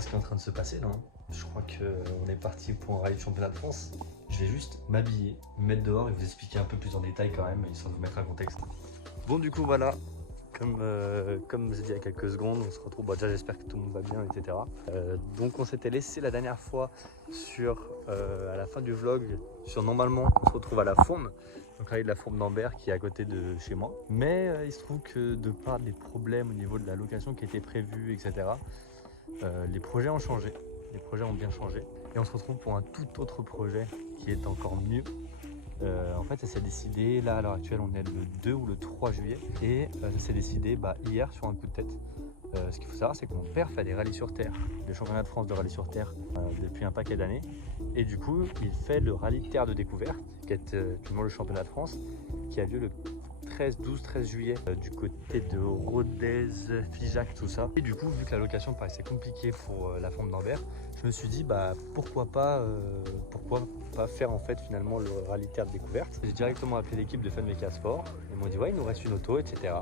ce qui est en train de se passer là. Je crois qu'on est parti pour un rallye de championnat de France. Je vais juste m'habiller, me mettre dehors et vous expliquer un peu plus en détail quand même, histoire de vous mettre un contexte. Bon, du coup, voilà. Comme j'ai dit il y a quelques secondes, on se retrouve. Bon, déjà, j'espère que tout le monde va bien, etc. Donc, on s'était laissé la dernière fois à la fin du vlog, normalement, on se retrouve à la Fourme. Donc, là, de la Fourme d'Ambert qui est à côté de chez moi. Mais il se trouve que de par des problèmes au niveau de la location qui était prévue, etc., les projets ont changé. Les projets ont bien changé. Et on se retrouve pour un tout autre projet qui est encore mieux. En fait, ça s'est décidé, là à l'heure actuelle, on est le 2 ou le 3 juillet. Et ça s'est décidé hier sur un coup de tête. Ce qu'il faut savoir, c'est que mon père fait des rallyes sur terre, le championnat de France de rallye sur terre depuis un paquet d'années. Et du coup, il fait le rallye Terre de Découverte, qui est le championnat de France, qui a lieu le 12-13 juillet du côté de Rodez, Figeac, tout ça. Et du coup, vu que la location paraissait compliquée pour la Fourme d'Ambert, je me suis dit pourquoi pas faire en fait finalement le rallye Terre de Découverte. J'ai directement appelé l'équipe de Funmeca Sport. Ils m'ont dit ouais, il nous reste une auto, etc.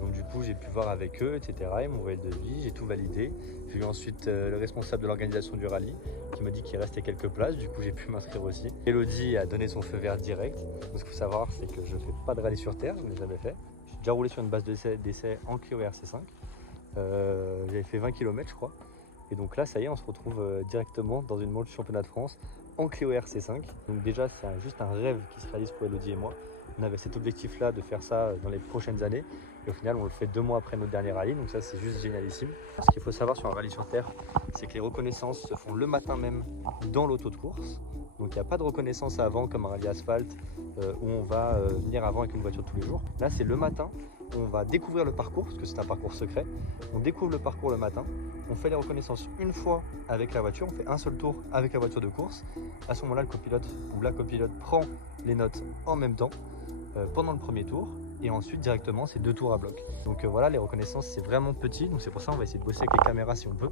Donc du coup, j'ai pu voir avec eux, etc. Ils m'ont envoyé le devis, j'ai tout validé. J'ai eu ensuite le responsable de l'organisation du rallye qui m'a dit qu'il restait quelques places. Du coup, j'ai pu m'inscrire aussi. Elodie a donné son feu vert direct. Donc, ce qu'il faut savoir, c'est que je ne fais pas de rallye sur terre, je ne l'ai jamais fait. J'ai déjà roulé sur une base d'essai en Clio RC5. J'avais fait 20 km, je crois. Et donc là, ça y est, on se retrouve directement dans une manche du championnat de France en Clio RC5. Donc déjà, c'est juste un rêve qui se réalise pour Elodie et moi. On avait cet objectif-là de faire ça dans les prochaines années. Et au final, on le fait 2 mois après notre dernier rallye. Donc ça, c'est juste génialissime. Ce qu'il faut savoir sur un rallye sur terre, c'est que les reconnaissances se font le matin même dans l'auto de course. Donc il n'y a pas de reconnaissance avant comme un rallye asphalte où on va venir avant avec une voiture tous les jours. Là, c'est le matin. On va découvrir le parcours, parce que c'est un parcours secret. On découvre le parcours le matin. On fait les reconnaissances une fois avec la voiture. On fait un seul tour avec la voiture de course. À ce moment-là, le copilote ou la copilote prend les notes en même temps pendant le premier tour. Et ensuite, directement, c'est 2 tours à bloc. Donc voilà, les reconnaissances, c'est vraiment petit. Donc c'est pour ça qu'on va essayer de bosser avec les caméras si on peut.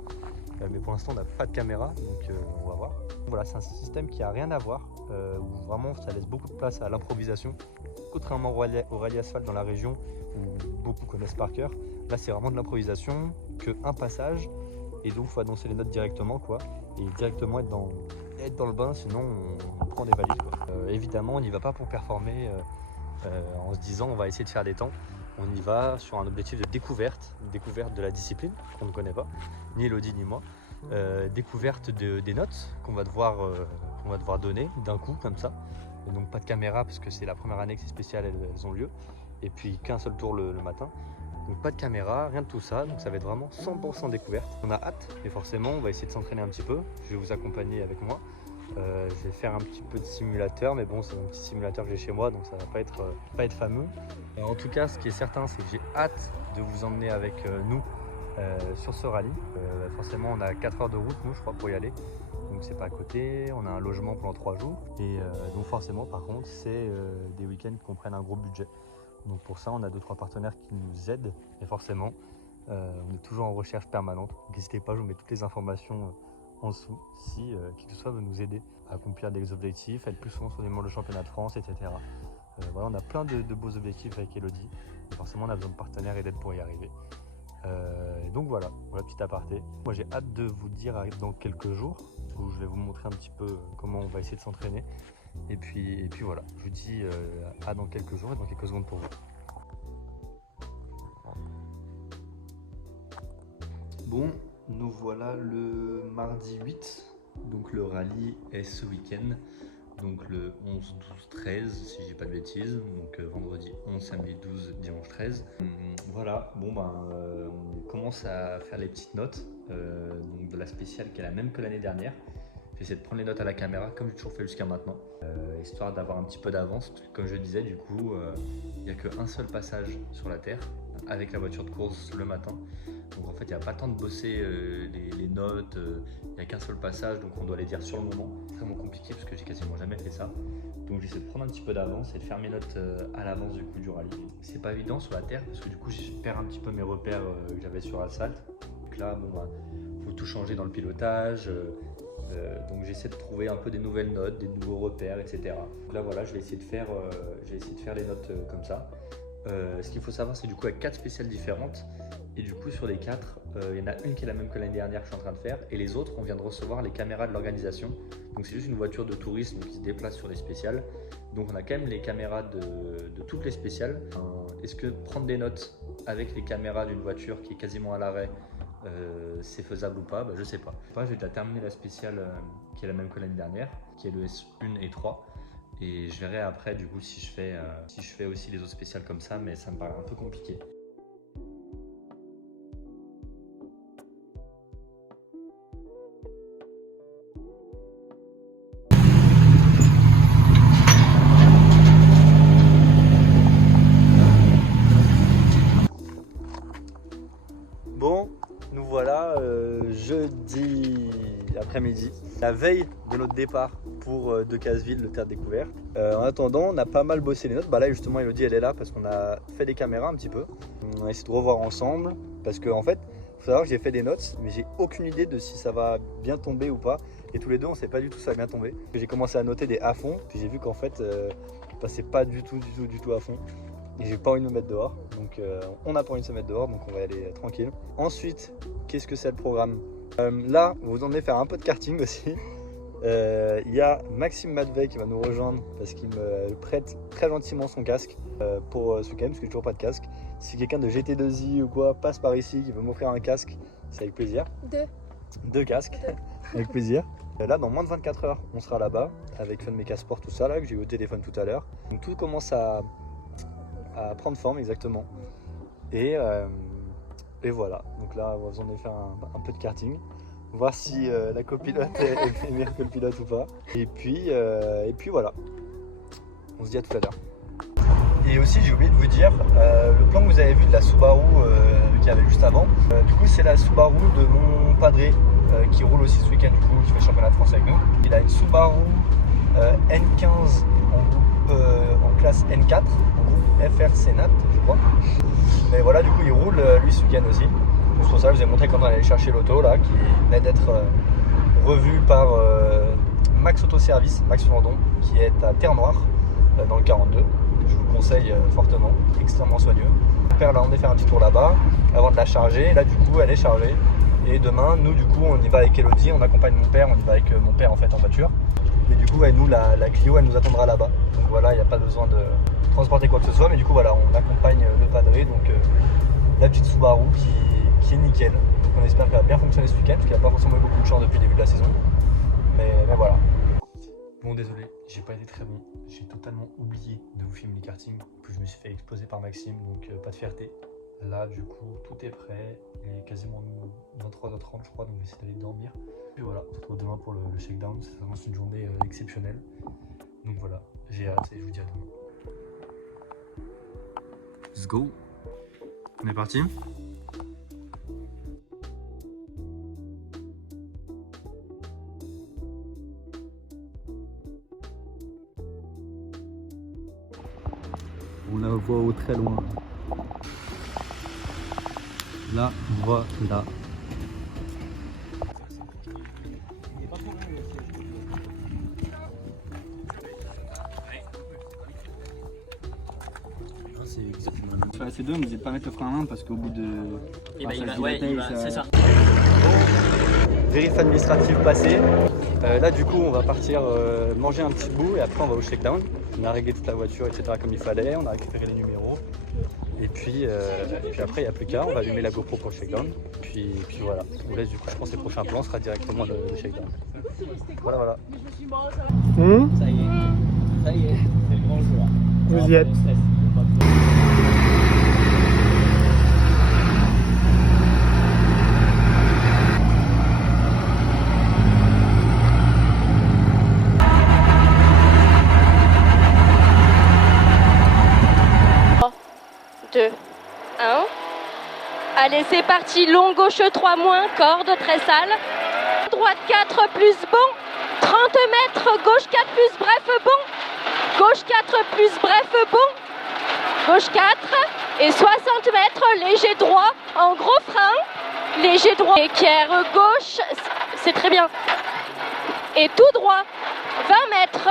Mais pour l'instant, on n'a pas de caméra. Donc on va voir. Voilà, c'est un système qui n'a rien à voir. Où vraiment, ça laisse beaucoup de place à l'improvisation. Contrairement au rallye asphalte dans la région, où beaucoup connaissent par cœur, là, c'est vraiment de l'improvisation, qu'un passage. Et donc, il faut annoncer les notes directement, quoi. Et directement être dans le bain, sinon on prend des valises, quoi. Évidemment, on n'y va pas pour performer en se disant on va essayer de faire des temps. On y va sur un objectif de découverte de la discipline qu'on ne connaît pas, ni Elodie ni moi. Découverte des notes qu'on va devoir donner d'un coup comme ça. Et donc pas de caméra parce que c'est la première année que c'est spécial, elles ont lieu. Et puis qu'un seul tour le matin. Donc pas de caméra, rien de tout ça, donc ça va être vraiment 100% découverte. On a hâte, et forcément on va essayer de s'entraîner un petit peu. Je vais vous accompagner avec moi. Je vais faire un petit peu de simulateur, mais bon, c'est mon petit simulateur que j'ai chez moi, donc ça va pas être fameux. En tout cas, ce qui est certain, c'est que j'ai hâte de vous emmener avec nous sur ce rallye. Forcément, on a 4 heures de route, nous, je crois, pour y aller. Donc c'est pas à côté, on a un logement pendant 3 jours. Et donc forcément, par contre, c'est des week-ends qui comprennent un gros budget. Donc pour ça, on a 2-3 partenaires qui nous aident. Et forcément, on est toujours en recherche permanente. N'hésitez pas, je vous mets toutes les informations en dessous si qui que ce soit veut nous aider à accomplir des objectifs, être plus souvent sur des manches de championnat de France, etc. Voilà, on a plein de beaux objectifs avec Elodie. Et forcément, on a besoin de partenaires et d'aide pour y arriver. Donc voilà, petit aparté. Moi, j'ai hâte de vous dire dans quelques jours où je vais vous montrer un petit peu comment on va essayer de s'entraîner. Et puis voilà, je vous dis à dans quelques jours et dans quelques secondes pour vous. Bon, nous voilà le mardi 8, donc le rallye est ce week-end, donc le 11, 12, 13 si je dis pas de bêtises, donc vendredi 11, samedi 12, dimanche 13. Voilà, bon on commence à faire les petites notes donc de la spéciale qui est la même que l'année dernière. J'essaie de prendre les notes à la caméra comme j'ai toujours fait jusqu'à maintenant, histoire d'avoir un petit peu d'avance. Comme je disais, du coup, il n'y a qu'un seul passage sur la terre avec la voiture de course le matin. Donc en fait, il n'y a pas tant de bosser les notes, il n'y a qu'un seul passage, donc on doit les dire sur le moment. C'est vraiment compliqué parce que j'ai quasiment jamais fait ça. Donc j'essaie de prendre un petit peu d'avance et de faire mes notes à l'avance du coup du rallye. C'est pas évident sur la terre parce que du coup, je perds un petit peu mes repères que j'avais sur l'asphalte. Donc là, faut tout changer dans le pilotage. Donc j'essaie de trouver un peu des nouvelles notes, des nouveaux repères, etc. Donc là voilà, je vais essayer de faire les notes comme ça. Ce qu'il faut savoir, c'est du coup avec 4 spéciales différentes. Et du coup, sur les 4, il y en a une qui est la même que l'année dernière que je suis en train de faire. Et les autres, on vient de recevoir les caméras de l'organisation. Donc c'est juste une voiture de tourisme qui se déplace sur les spéciales. Donc on a quand même les caméras de toutes les spéciales. Est-ce que prendre des notes avec les caméras d'une voiture qui est quasiment à l'arrêt, c'est faisable ou pas? Je sais pas. J'ai déjà terminé la spéciale qui est la même que l'année dernière, qui est le S1 et 3. Et je verrai après du coup si je fais aussi les autres spéciales comme ça, mais ça me paraît un peu compliqué. Bon, nous voilà jeudi après-midi, la veille de notre départ pour Decazeville, le Théâtre Découverte. En attendant, on a pas mal bossé les notes. Là justement, Elodie elle est là parce qu'on a fait des caméras un petit peu. On a essayé de revoir ensemble parce que en fait, faut savoir que j'ai fait des notes, mais j'ai aucune idée de si ça va bien tomber ou pas. Et tous les deux, on sait pas du tout si ça va bien tomber. J'ai commencé à noter des à fond, puis j'ai vu qu'en fait, c'est pas du tout à fond. Et j'ai pas envie de me mettre dehors, donc on n'a pas envie de se mettre dehors, donc on va y aller tranquille. Ensuite, qu'est-ce que c'est le programme? Là, vous en allez faire un peu de karting aussi. Il y a Maxime Matvey qui va nous rejoindre parce qu'il me prête très gentiment son casque pour ce week-end, parce que j'ai toujours pas de casque. Si quelqu'un de GT2I ou quoi passe par ici qui veut m'offrir un casque, c'est avec plaisir. Deux casques, avec plaisir. Là, dans moins de 24 heures, on sera là-bas avec Funmeca Sport, tout ça là, que j'ai eu au téléphone tout à l'heure. Donc tout commence à prendre forme exactement. Et voilà, donc là on va faire un peu de karting, voir si la copilote est meilleure que le pilote ou pas. Et puis voilà, on se dit à tout à l'heure. Et aussi j'ai oublié de vous dire, le plan que vous avez vu de la Subaru qu'il y avait juste avant, du coup c'est la Subaru de mon padré qui roule aussi ce week-end, du coup qui fait le championnat de France avec nous. Il a une Subaru N15 en classe N4, en groupe FR Sénat, je crois. Mais voilà, du coup, il roule lui ce week-end aussi. C'est pour ça que je vous ai montré quand on allait chercher l'auto là, qui venait d'être revu par Max Autoservice, Max Landon, qui est à Terre-Noire, dans le 42. Je vous conseille fortement, extrêmement soigneux. Là, on est faire un petit tour là-bas avant de la charger. Là, du coup, elle est chargée. Et demain, nous, du coup, on y va avec Elodie, on accompagne mon père, on y va avec mon père en fait en voiture. Et du coup, nous, la Clio, elle nous attendra là-bas. Donc voilà, il n'y a pas besoin de transporter quoi que ce soit. Mais du coup, voilà, on accompagne le padré, donc la petite Subaru qui est nickel. Donc on espère qu'elle va bien fonctionner ce week-end, parce qu'il n'a pas forcément eu beaucoup de chance depuis le début de la saison. Mais voilà. Bon, désolé, j'ai pas été très bon. J'ai totalement oublié de vous filmer les kartings. Puis je me suis fait exploser par Maxime, donc pas de fierté. Là, du coup, tout est prêt. Il est quasiment 23h30, je crois, donc j'essaie d'aller dormir. Puis voilà, on se retrouve demain pour le shakedown. C'est vraiment une journée exceptionnelle. Donc voilà, j'ai hâte et je vous dis à demain. Let's go. On est parti. On la voit au très loin. Là, voilà. Sur la C2, on ne disait pas mettre le frein à main parce qu'au bout de. Et bah, c'est ça. Vérif administrative passée. Là, du coup, on va partir manger un petit bout et après, on va au shakedown. On a réglé toute la voiture, etc. comme il fallait. On a récupéré les numéros. Et puis après, il n'y a plus qu'à. On va allumer la GoPro pour le shakedown. Puis voilà. On vous laisse, du coup, je pense que les prochains plans sera directement le shakedown. Voilà. Ça y est, c'est le grand jour. Vous y êtes. Allez, c'est parti, long gauche 3 moins, corde très sale. Droite 4 plus bon, 30 mètres, gauche 4 plus bref bon. Gauche 4 plus bref bon. Gauche 4 et 60 mètres, léger droit, en gros frein. Léger droit, équerre gauche, c'est très bien. Et tout droit, 20 mètres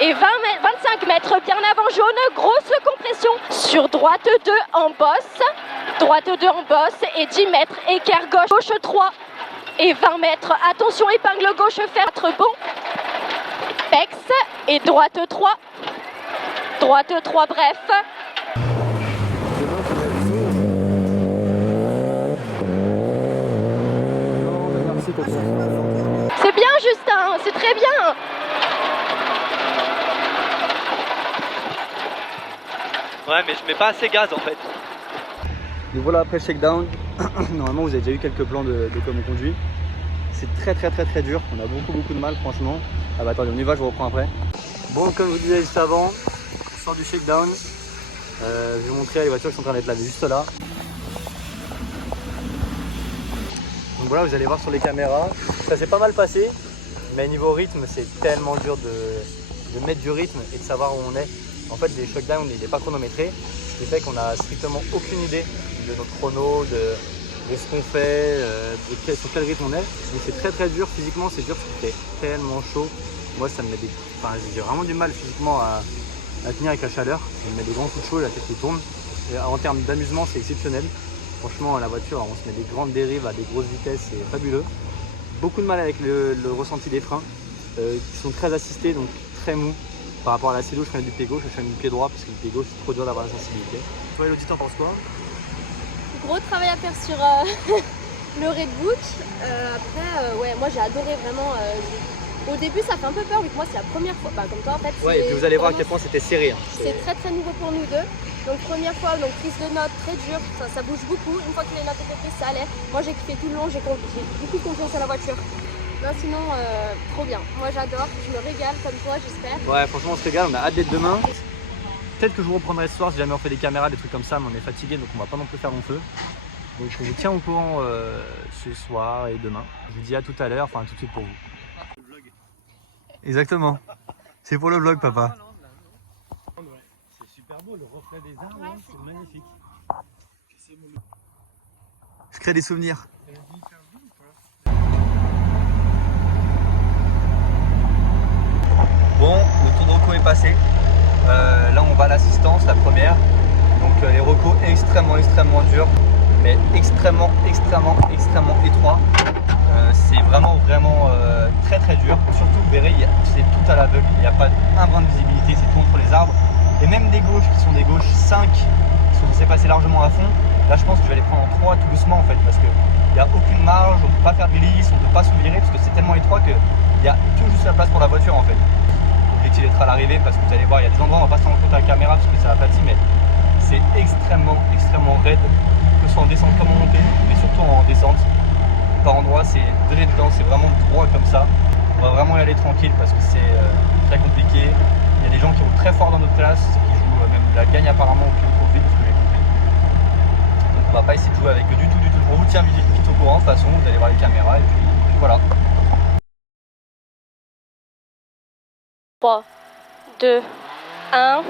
et 25 mètres bien avant jaune, grosse compression. Sur droite 2 en bosse. droite 2 en bosse et 10 mètres, écart gauche, gauche 3 et 20 mètres. Attention, épingle gauche, faire bon. Pex et droite 3. Droite 3, bref. C'est bien, Justin, c'est très bien. Ouais, mais je mets pas assez gaz en fait. Donc voilà, après le shakedown, normalement vous avez déjà eu quelques plans de comment on conduit. C'est très dur, on a beaucoup de mal franchement. Ah bah attendez, on y va, je vous reprends après. Bon, comme je vous disais juste avant, on sort du shakedown. Je vais vous montrer les voitures qui sont en train d'être lavées juste là. Donc voilà, vous allez voir sur les caméras, ça s'est pas mal passé, mais niveau rythme, c'est tellement dur de mettre du rythme et de savoir où on est. En fait, les shakedowns, il n'est pas chronométré, ce qui fait qu'on a strictement aucune idée de notre chrono, de ce qu'on fait, sur quel rythme on est. Donc c'est très dur, physiquement c'est dur parce qu'il fait tellement chaud. Moi ça me met j'ai vraiment du mal physiquement à tenir avec la chaleur. Ça me met des grands coups de chaud, la tête qui tourne. Et en termes d'amusement c'est exceptionnel. Franchement la voiture, on se met des grandes dérives à des grosses vitesses, c'est fabuleux. Beaucoup de mal avec le ressenti des freins qui sont très assistés, donc très mous. Par rapport à la Célo, je freine du pied gauche, je freine du pied droit parce que le pied gauche c'est trop dur d'avoir la sensibilité. Toi Elodie, t'en penses quoi? Gros travail à faire sur le Redbook. Ouais, moi j'ai adoré vraiment. Au début ça fait un peu peur vu que moi c'est la première fois, comme toi en fait. Ouais, et puis vous allez voir à quel point c'était serré. Hein. C'est très nouveau pour nous deux. Donc première fois, donc prise de notes très dure, ça bouge beaucoup. Une fois que les notes étaient prises, ça allait. Moi j'ai kiffé tout le long, j'ai beaucoup confiance à la voiture. Non, sinon trop bien. Moi j'adore, je me régale comme toi j'espère. Ouais, franchement on se régale, on a hâte d'être demain. Peut-être que je vous reprendrai ce soir si jamais on fait des caméras, des trucs comme ça, mais on est fatigué donc on va pas non plus faire long feu. Donc on vous tient au courant ce soir et demain. Je vous dis à tout à l'heure, enfin tout de suite pour vous. Exactement. C'est pour le vlog, papa. C'est super beau, le reflet des arbres, ouais, c'est magnifique. Je crée des souvenirs. Bon, le tour de Rocco est passé. Là on va à l'assistance, la première. Donc les recos extrêmement durs, mais extrêmement étroits. C'est vraiment très dur. Surtout verrez, c'est tout à l'aveugle, il n'y a pas un brin de visibilité, c'est tout entre les arbres. Et même des gauches qui sont des gauches 5 qui sont censées passer largement à fond. Là je pense que je vais les prendre en 3 tout doucement en fait, parce qu'il n'y a aucune marge, on ne peut pas faire de glisse, on ne peut pas se virer parce que c'est tellement étroit qu'il y a tout juste la place pour la voiture en fait. L'objectif d'être à l'arrivée parce que vous allez voir, il y a des endroits où on va pas se rendre compte à la caméra parce que ça aplatit, mais c'est extrêmement raide, que ce soit en descente comme en montée, mais surtout en descente. Par endroit c'est dedans, c'est vraiment droit comme ça. On va vraiment y aller tranquille parce que c'est très compliqué. Il y a des gens qui roulent très fort dans notre classe, qui jouent même la gagne apparemment au trop vite, parce que j'ai compris. Donc on va pas essayer de jouer avec eux du tout. On vous tient vite au courant, de toute façon, vous allez voir les caméras et puis voilà. 3, 2, 1.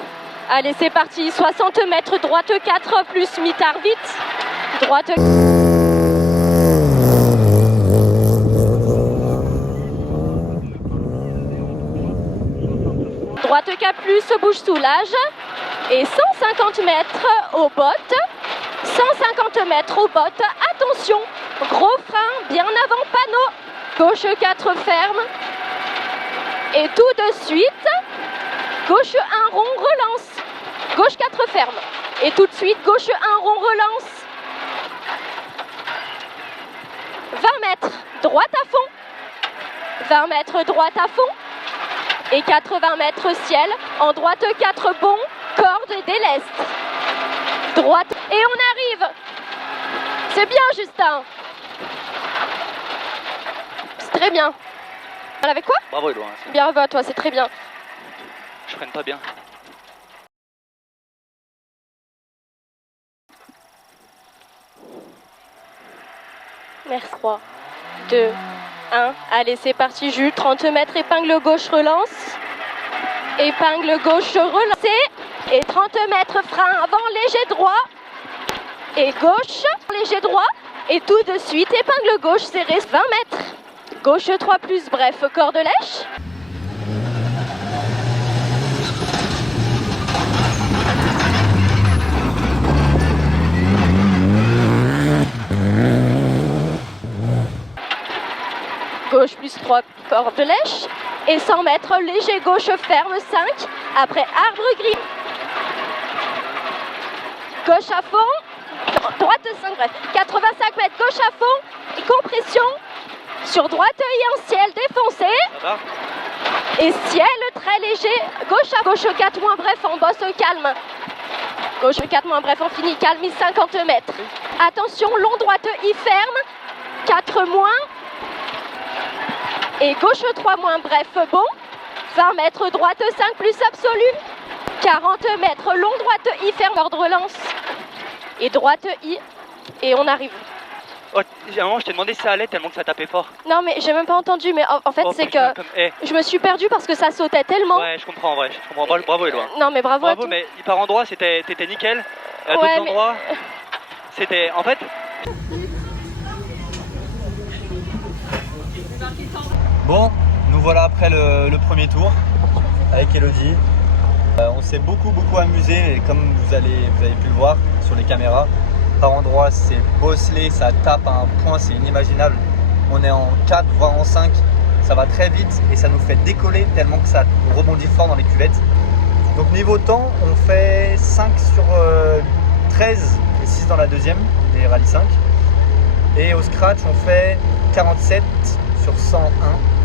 Allez, c'est parti. 60 mètres, droite 4, plus mitard vite. Droite. Droite K+, bouge soulage. Et 150 mètres aux bottes. 150 mètres aux bottes. Attention, gros frein, bien avant panneau. Gauche 4 ferme. Et tout de suite, gauche 1 rond, relance. Gauche 4 ferme. Et tout de suite, gauche 1 rond, relance. 20 mètres, droite à fond. 20 mètres, droite à fond. Et 80 mètres ciel. En droite 4 bon, corde déleste. Droite. Et on arrive. C'est bien, Justin. C'est très bien. Avec quoi? Bravo Edouard. Bien à toi, c'est très bien. Je freine pas bien. Merci. 3, 2, 1. Allez, c'est parti, Jules. 30 mètres, épingle gauche, relance. Épingle gauche, relancée. Et 30 mètres, frein avant, léger droit. Et gauche, léger droit. Et tout de suite, épingle gauche, serré, 20 mètres. Gauche 3 plus, bref, corde lèche. corde lèche. Et 100 mètres, léger gauche ferme 5. Après arbre gris. Gauche à fond. Droite 5, bref. 85 mètres, gauche à fond. Et compression. Sur droite et en ciel défoncé. Et ciel très léger. Gauche à gauche 4 moins bref, en bosse calme. Gauche 4 moins bref, on finit calme, 50 mètres. Attention, long droite I ferme. 4 moins. Et gauche 3 moins bref, bon. 20 mètres, droite 5 plus absolu. 40 mètres, long droite I ferme, ordre relance. Et droite I. Et on arrive. Oh, à un moment, je t'ai demandé si ça allait tellement que ça tapait fort. Non, mais j'ai même pas entendu. Mais en fait, Oh, c'est putain, que comme- je me suis perdue parce que ça sautait tellement. Ouais, je comprends en vrai. Je comprends. Bravo, Éloi. Non, mais bravo à Bravo, toi. mais par endroits, t'étais nickel. À Ouais, d'autres mais- endroits, c'était. En fait, Bon, nous voilà après le premier tour avec Elodie. On s'est beaucoup amusé et comme vous avez pu le voir sur les caméras, par endroits c'est bosselé, ça tape à un point, c'est inimaginable. On est en 4 voire en 5, ça va très vite et ça nous fait décoller tellement que ça rebondit fort dans les cuvettes. Donc niveau temps, on fait 5 sur 13 et 6 dans la deuxième, des rallye 5. Et au scratch, on fait 47 sur 101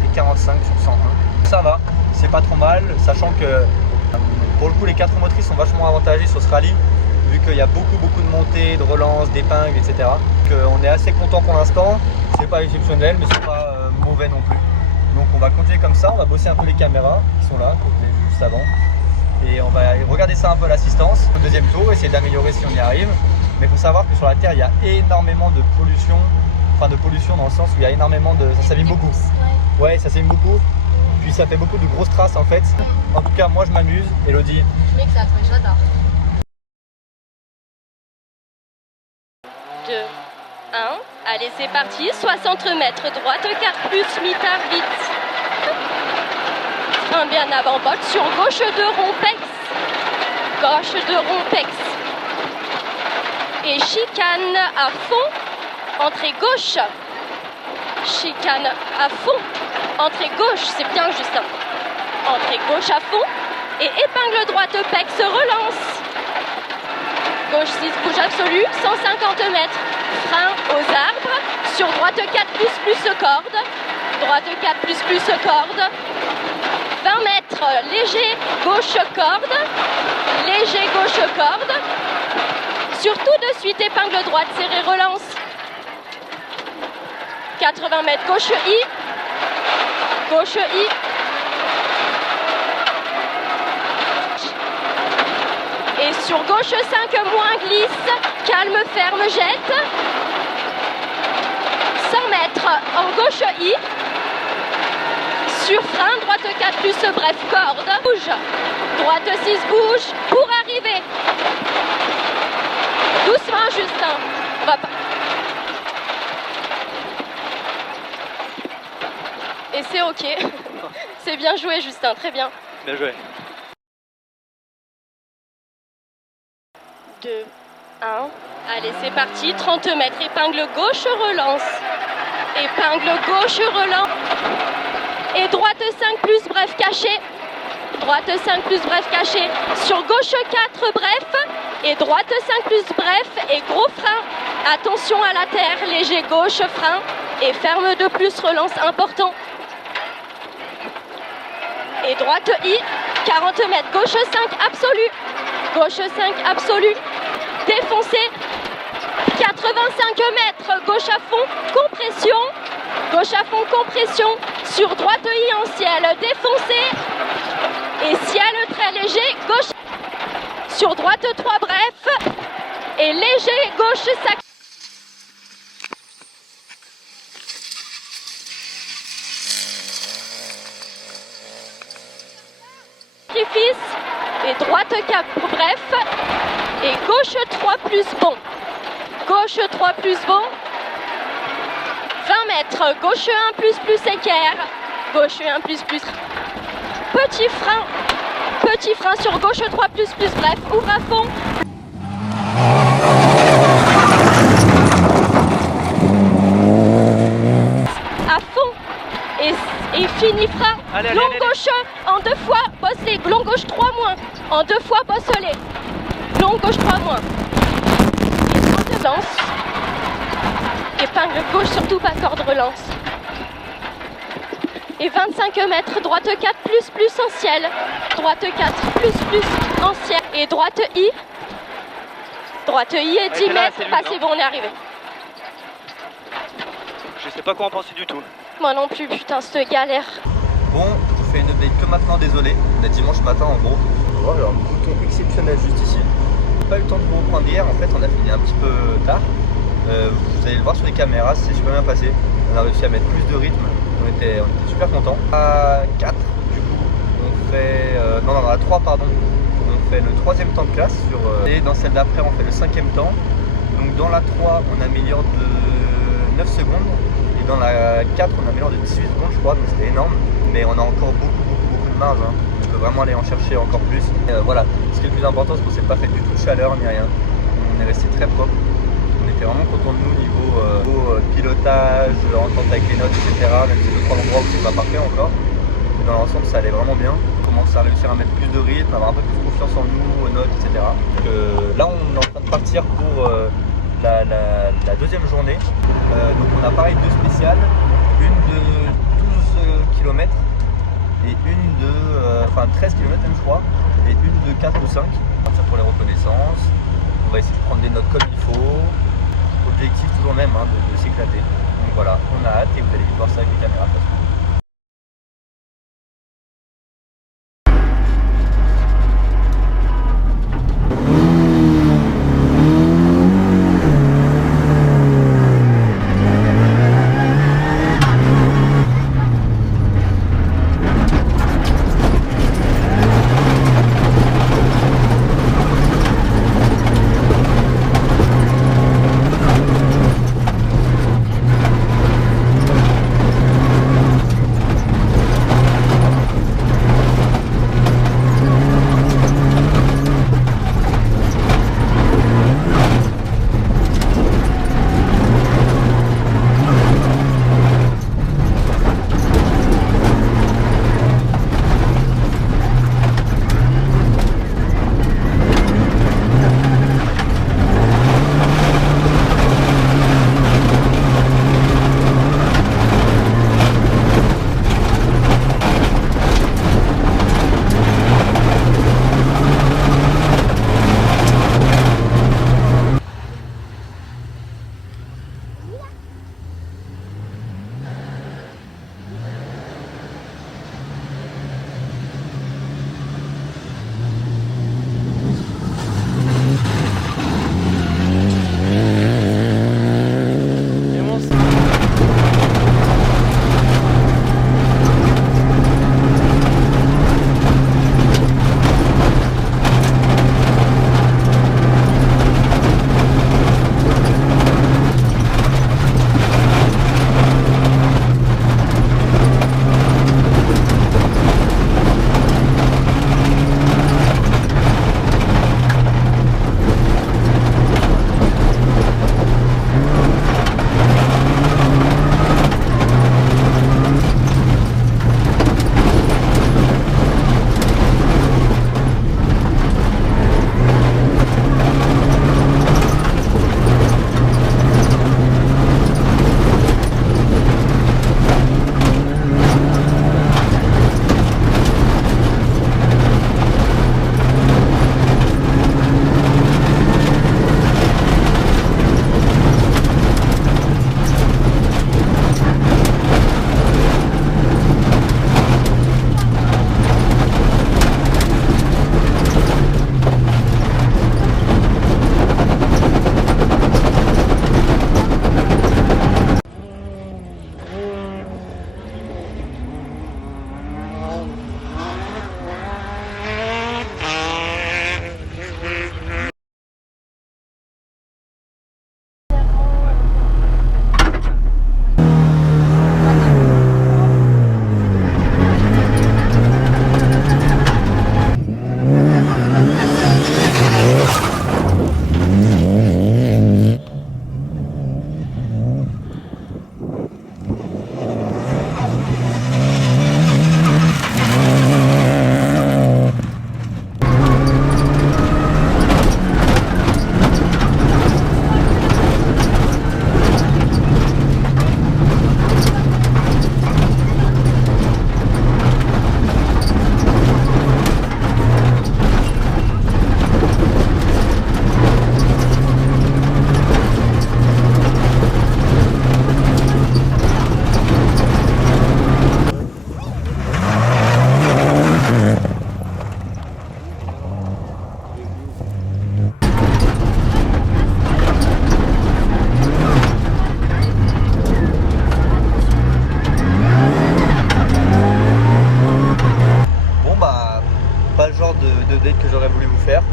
et 45 sur 101. Ça va, c'est pas trop mal, sachant que pour le coup, les 4 motrices sont vachement avantagées sur ce rallye, vu qu'il y a beaucoup de montées, de relances, d'épingles, etc. Donc, on est assez content pour l'instant. C'est pas exceptionnel, mais c'est pas mauvais non plus. Donc on va continuer comme ça, on va bosser un peu les caméras qui sont là, que vous avez vu juste avant. Et on va regarder ça un peu à l'assistance. Au deuxième tour, essayer d'améliorer si on y arrive. Mais il faut savoir que sur la Terre, il y a énormément de pollution. Enfin de pollution dans le sens où il y a énormément de... Ça s'abîme beaucoup. Ouais, ça s'abîme beaucoup. Puis ça fait beaucoup de grosses traces en fait. En tout cas, moi je m'amuse. Elodie. Je m'éclate, ouais, j'adore. 2, 1. Allez, c'est parti. 60 mètres, droite, 4 plus, mi-tard, vite. Frein bien avant, botte sur gauche de Rompex. Gauche de Rompex. Et chicane à fond. Entrée gauche. Chicane à fond. Entrée gauche, c'est bien Justin. Entrée gauche à fond. Et épingle droite, pex, relance. Gauche 6, bouge absolu, 150 mètres. Frein aux arbres. Sur droite 4 plus corde. Droite 4 plus corde. 20 mètres, léger gauche corde. Léger gauche corde. Surtout de suite épingle droite, serré relance. 80 mètres, gauche I. Gauche I. Et sur gauche 5 moins glisse, calme, ferme, jette. 100 mètres en gauche I. Sur frein, droite 4 plus bref, corde. Bouge. Droite 6 bouge pour arriver. Doucement Justin. On va pas. Et c'est ok. C'est bien joué Justin, très bien. bien joué. 2, 1. Allez, c'est parti. 30 mètres. Épingle gauche, relance. Épingle gauche, relance. Et droite 5 plus, bref, caché. Droite 5 plus, bref, caché. Sur gauche 4, bref. Et droite 5 plus, bref. Et gros frein. Attention à la terre. Léger gauche, frein. Et ferme de plus, relance important. Et droite I. 40 mètres. Gauche 5, absolu. Gauche 5, absolu. Défoncé. 85 mètres. Gauche à fond. Compression. Gauche à fond, compression. Sur droite I en ciel. Défoncé. Et ciel très léger. Gauche. Sur droite 3, bref. Et léger. Gauche 5. Et droite 4, bref. Et gauche 3 plus bon. Gauche 3 plus bon. 20 mètres. Gauche 1 plus équerre. Gauche 1 plus. Petit frein. Petit frein sur gauche 3 plus bref. Ouvre à fond. À fond. Et finira. Long gauche en 2 fois, bosse-les. Long gauche 3 moins. En 2 fois, bosse-les. Long gauche 3 moins. Et en 2 lance. Épingle gauche, surtout pas corde relance. Et 25 mètres, droite 4 plus en ciel. Droite 4 plus en ciel. Et droite I. Droite I et 10 mètres. Bah c'est bon, on est arrivé. Je sais pas quoi en penser du tout. Moi non plus, putain, cette galère. Bon, je vous fais une update que maintenant, désolé. On est dimanche matin en gros. On va voir, un bouton exceptionnel juste ici. Pas eu le temps de vous reprendre hier, en fait on a fini un petit peu tard. Vous allez le voir sur les caméras, c'est super bien passé. On a réussi à mettre plus de rythme, on était super contents. À 4 du coup, on fait... non, à 3 pardon. On fait le 3e temps de classe et dans celle d'après on fait le 5e temps. Donc dans la 3 on améliore de 9 secondes et dans la 4 on améliore de 18 secondes je crois, donc c'était énorme. Mais on a encore beaucoup de marge, hein. On peut vraiment aller en chercher encore plus. Voilà, ce qui est le plus important c'est qu'on s'est pas fait du tout de chaleur ni rien. On est resté très propre. On était vraiment content de nous niveau pilotage, entente avec les notes, etc. Même si c'est 2-3 endroits où c'est pas parfait encore. Mais dans l'ensemble ça allait vraiment bien. On commence à réussir à mettre plus de rythme, avoir un peu plus confiance en nous, aux notes, etc. Donc, là on est en train de partir pour la 2e journée. Donc on a pareil 2 spéciales, une de 12 km et une de 13 km même je crois, et une de 4 ou 5. On va partir pour les reconnaissances. On va essayer de prendre des notes comme il faut. Objectif toujours même, hein, de s'éclater. Donc voilà, on a hâte et vous allez vite voir ça avec les caméras. pas le genre de date que j'aurais voulu vous faire.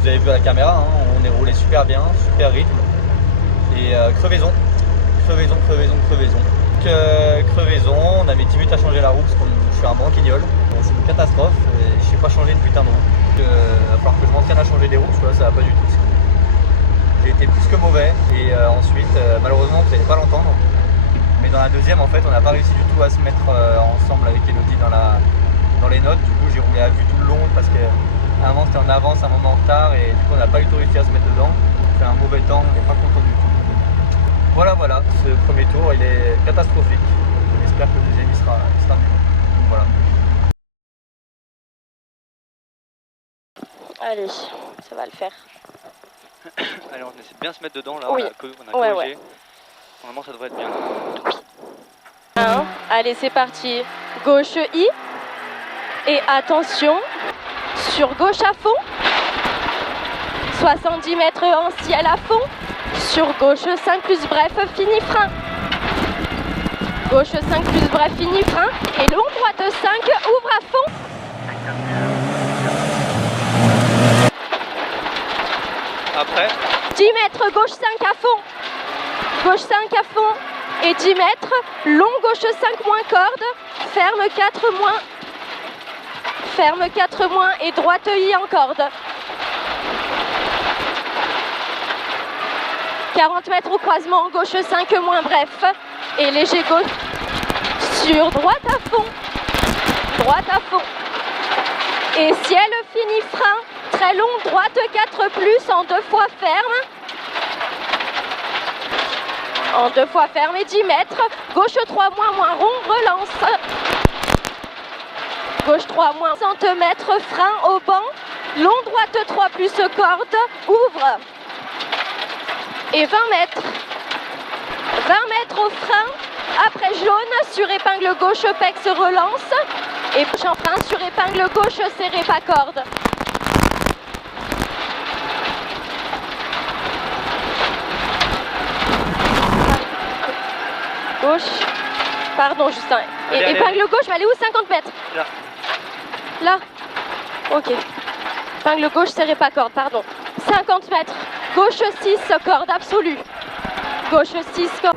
Vous avez vu à la caméra, hein, on est roulé super bien, super rythme. Et crevaison. Crevaison, on a mis 10 minutes à changer la roue parce que je suis un branquignol. C'est une catastrophe et je sais pas changer une putain de roue. Il va falloir que je m'entraîne à changer des roues, parce que là ça va pas du tout. J'ai été plus que mauvais et ensuite malheureusement vous n'allez pas l'entendre. Mais dans la deuxième en fait on n'a pas réussi du tout à se mettre ensemble avec Elodie dans les notes. Du coup j'ai roulé à vue tout le long parce qu'à un moment c'était en avance, à un moment en retard et du coup on n'a pas eu tout réussi à se mettre dedans. On fait un mauvais temps, on n'est pas content du tout. Voilà, ce premier tour il est catastrophique. J'espère que le deuxième il sera mieux. Donc, voilà. Allez, ça va le faire. Allez, on essaie de bien se mettre dedans là, Oui. on a corrigé. Ouais. Normalement ça devrait être bien. Allez, c'est parti. Gauche I. Et attention, sur gauche à fond. 70 mètres en ciel à fond. Sur gauche 5 plus bref, fini frein. Gauche 5 plus bref, fini frein. Et long droite 5, ouvre à fond. Après 10 mètres, gauche 5 à fond. Gauche 5 à fond. Et 10 mètres, long gauche 5 moins corde. Ferme 4 moins. Ferme 4 moins et droite I en corde. 40 mètres au croisement, gauche 5 moins bref. Et léger gauche sur droite à fond. Droite à fond. Et ciel fini frein. Très long, droite 4 plus en 2 fois ferme. En 2 fois ferme et 10 mètres. Gauche 3 moins rond, relance. Gauche 3 moins 60 mètres, frein au banc. Long droite 3 plus corde, ouvre. Et 20 mètres. 20 mètres au frein. Après jaune, sur épingle gauche, pex relance. Et en frein, sur épingle gauche, serré pas corde. Gauche. Pardon, Justin. Et épingle gauche, mais elle est où? 50 mètres. Là. Là. Ok. Épingle gauche, serré pas corde, pardon. 50 mètres. Gauche 6, corde absolue. Gauche 6, corde.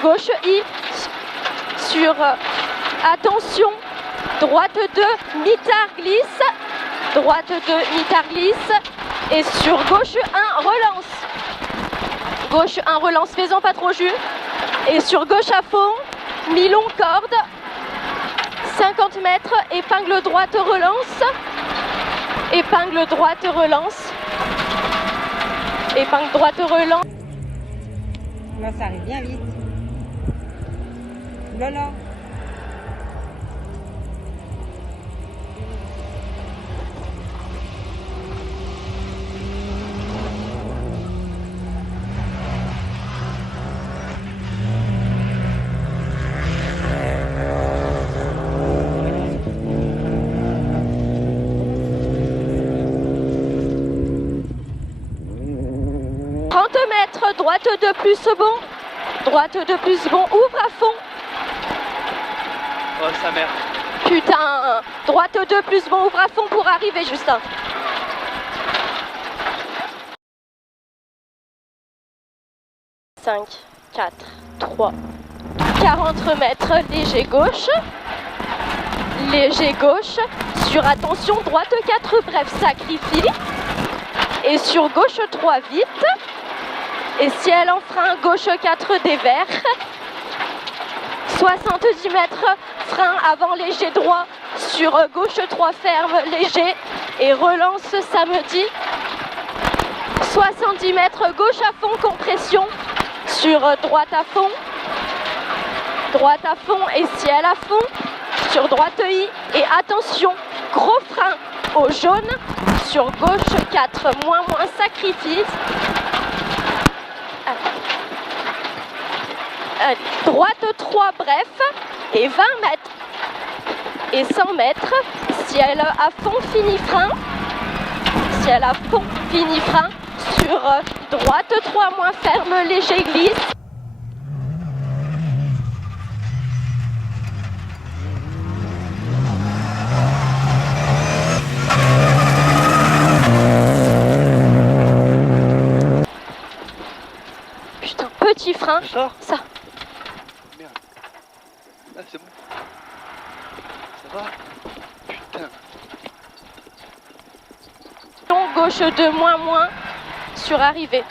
Gauche I sur attention, droite 2, mitard glisse, droite 2, mitard glisse, et sur gauche 1, relance. Gauche 1, relance, faisant pas trop jus, et sur gauche à fond, mi-long corde, 50 mètres, épingle droite relance, épingle droite relance, épingle droite relance. Là, ça arrive bien vite. Voilà. Droite 2 plus bon, droite 2 plus bon, ouvre à fond. Oh sa mère. Putain, droite 2 plus bon, ouvre à fond pour arriver, Justin. « 5, 4, 3, 40 mètres, léger gauche, sur attention, droite 4, bref, sacrifie, et sur gauche 3, vite, et ciel en frein, gauche 4, dévers, 70 mètres, frein avant léger droit, sur gauche 3, ferme, léger, et relance samedi, 70 mètres, gauche à fond, compression, sur droite à fond et ciel à fond, sur droite I, et attention, gros frein au jaune, sur gauche 4, moins sacrifice, droite 3, bref, et 20 mètres, et 100 mètres, ciel à fond, fini frein, ciel à fond, fini frein, Sur droite 3 moins ferme, léger glisse. Putain, petit frein. Ça. Merde. Ah, c'est bon. Ça va? Putain. Long gauche 2 moins sur arrivée.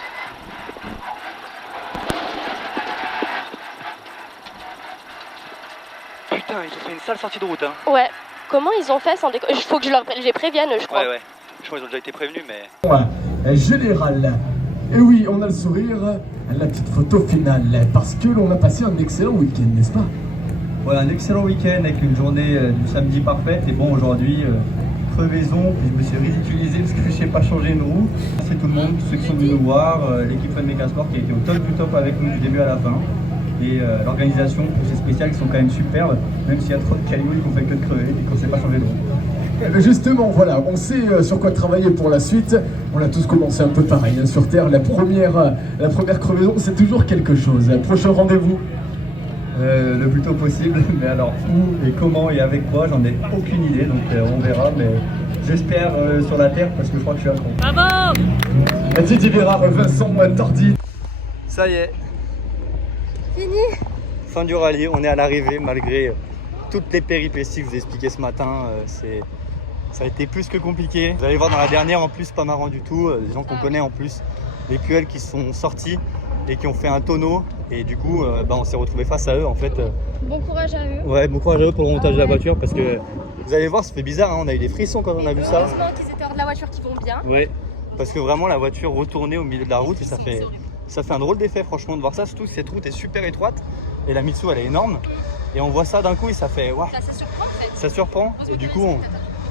Putain, ils ont fait une sale sortie de route, hein. Ouais. Comment ils ont fait sans déconner? Il faut que je les prévienne, je crois. Ouais. Je crois qu'ils ont déjà été prévenus, mais... Général. Et oui, on a le sourire, la petite photo finale, parce que l'on a passé un excellent week-end, n'est-ce pas? Voilà, un excellent week-end avec une journée du samedi parfaite. Et bon, aujourd'hui, crevaison, puis je me suis ridiculisé parce que je sais pas changer une roue. Merci tout le monde, tous ceux qui sont venus nous voir, l'équipe Fun Mega Sport qui a été au top du top avec nous du début à la fin. Et l'organisation pour ces spéciales qui sont quand même superbes, même s'il y a trop de cailloux et qu'on fait que de crever et qu'on sait pas changer de roue. Eh bien justement, voilà, on sait sur quoi travailler pour la suite. On a tous commencé un peu pareil, hein, sur Terre. La première crevaison, c'est toujours quelque chose. Prochain rendez-vous? Le plus tôt possible, mais alors où et comment et avec quoi, j'en ai aucune idée, donc on verra, mais j'espère sur la Terre parce que je crois que je suis à fond. Bravo! Didier Vérard, Vincent Tordi. Ça y est, Fini. fin du rallye, on est à l'arrivée malgré toutes les péripéties que je vous ai expliquées ce matin. Ça a été plus que compliqué. Vous allez voir dans la dernière en plus, pas marrant du tout. Des gens qu'on connaît en plus, les puels qui sont sortis et qui ont fait un tonneau. Et du coup, on s'est retrouvé face à eux en fait. Bon courage à eux. Ouais, bon courage à eux pour le montage de la voiture parce que vous allez voir, ça fait bizarre, hein, on a eu des frissons quand on a vu ça. Heureusement qu'ils étaient hors de la voiture qui vont bien. Ouais, parce que vraiment la voiture retournait au milieu de la route et ça fait un drôle d'effet franchement de voir ça. Surtout cette route est super étroite et la Mitsu elle est énorme. Et on voit ça d'un coup et ça fait waouh. Ça surprend en fait. Ça surprend et du coup on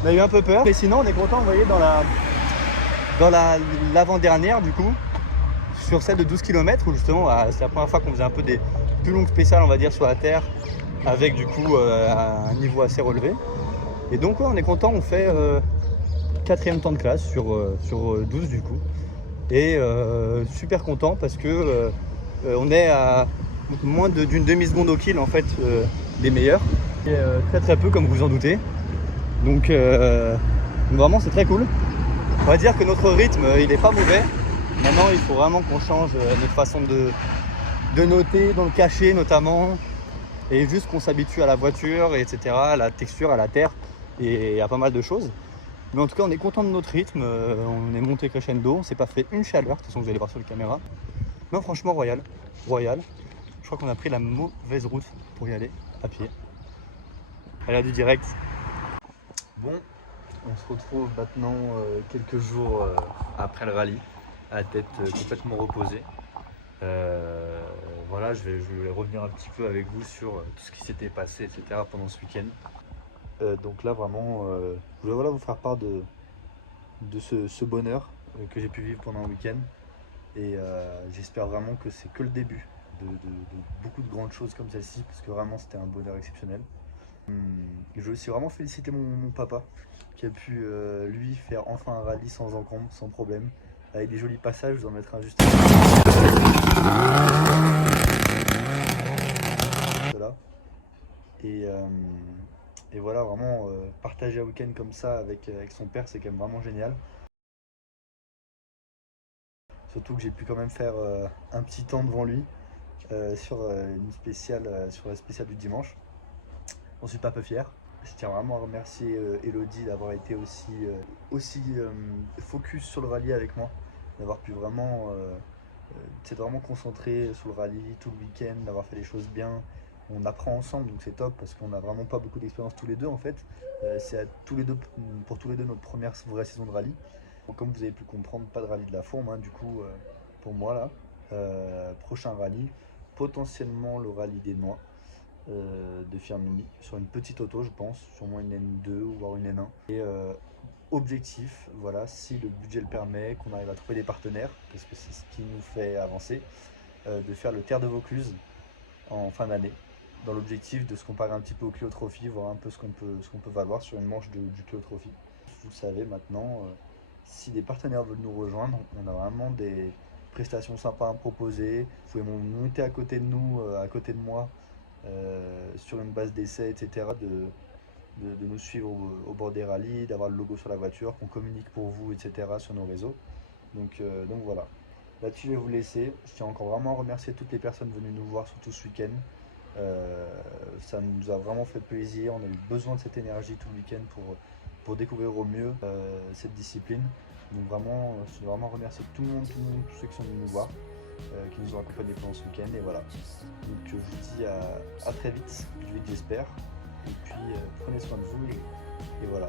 a eu un peu peur. Mais sinon on est content, vous voyez, dans l'avant-dernière du coup, sur celle de 12 km où justement c'est la première fois qu'on faisait un peu des plus longues spéciales on va dire sur la terre avec du coup un niveau assez relevé. Et donc ouais, on est content, on fait 4e temps de classe sur 12 du coup. Et super content parce que on est à moins d'une demi-seconde au kill en fait des meilleurs. Et, très peu comme vous en doutez. Donc vraiment c'est très cool. On va dire que notre rythme il est pas mauvais. Maintenant il faut vraiment qu'on change notre façon de noter, dans le cachet notamment. Et juste qu'on s'habitue à la voiture, etc., à la texture, à la terre et à pas mal de choses. Mais en tout cas on est content de notre rythme, on est monté crescendo, on s'est pas fait une chaleur, de toute façon vous allez voir sur la caméra. Non franchement royal. Je crois qu'on a pris la mauvaise route pour y aller à pied. Elle a du direct. Bon, on se retrouve maintenant quelques jours après le rallye, à la tête complètement reposée. Voilà, je vais revenir un petit peu avec vous sur tout ce qui s'était passé, etc. pendant ce week-end. Donc là vraiment, je voulais vous faire part de ce bonheur que j'ai pu vivre pendant un week-end. Et j'espère vraiment que c'est que le début de beaucoup de grandes choses comme celle-ci, parce que vraiment c'était un bonheur exceptionnel. Je veux aussi vraiment féliciter mon papa qui a pu lui faire enfin un rallye sans encombre, sans problème, avec des jolis passages, je vous en mettrai un juste là. Et voilà, vraiment partager un week-end comme ça avec son père, c'est quand même vraiment génial. Surtout que j'ai pu quand même faire un petit temps devant lui sur la spéciale du dimanche. J'en suis pas peu fier. Je tiens vraiment à remercier Elodie d'avoir été aussi focus sur le rallye avec moi, d'avoir pu vraiment vraiment concentré sur le rallye tout le week-end, d'avoir fait les choses bien. On apprend ensemble, donc c'est top parce qu'on n'a vraiment pas beaucoup d'expérience tous les deux en fait. C'est pour tous les deux notre première vraie saison de rallye. Donc, comme vous avez pu comprendre, pas de rallye de la Fourme, hein, du coup pour moi là. Prochain rallye, potentiellement le rallye des Noix de Firmini, sur une petite auto je pense, sûrement une N2 ou voire une N1. Et objectif, voilà, si le budget le permet, qu'on arrive à trouver des partenaires, parce que c'est ce qui nous fait avancer, de faire le Terre de Vaucluse en fin d'année, dans l'objectif de se comparer un petit peu au Clio Trophy, voir un peu ce qu'on peut valoir sur une manche du Clio Trophy. Vous le savez maintenant, Si des partenaires veulent nous rejoindre, on a vraiment des prestations sympas à proposer. Vous pouvez monter à côté de nous, à côté de moi, sur une base d'essai, etc. De nous suivre au bord des rallyes, d'avoir le logo sur la voiture, qu'on communique pour vous, etc. sur nos réseaux. Donc voilà. Là-dessus, je vais vous laisser. Je tiens encore vraiment à remercier toutes les personnes venues nous voir, surtout ce week-end. Ça nous a vraiment fait plaisir. On a eu besoin de cette énergie tout le week-end pour découvrir au mieux cette discipline. Donc vraiment, je veux vraiment remercier tout le monde, tous ceux qui sont venus nous voir, qui nous ont accompagnés pendant ce week-end. Et voilà. Donc je vous dis à très vite, plus vite j'espère. Et puis prenez soin de vous et voilà.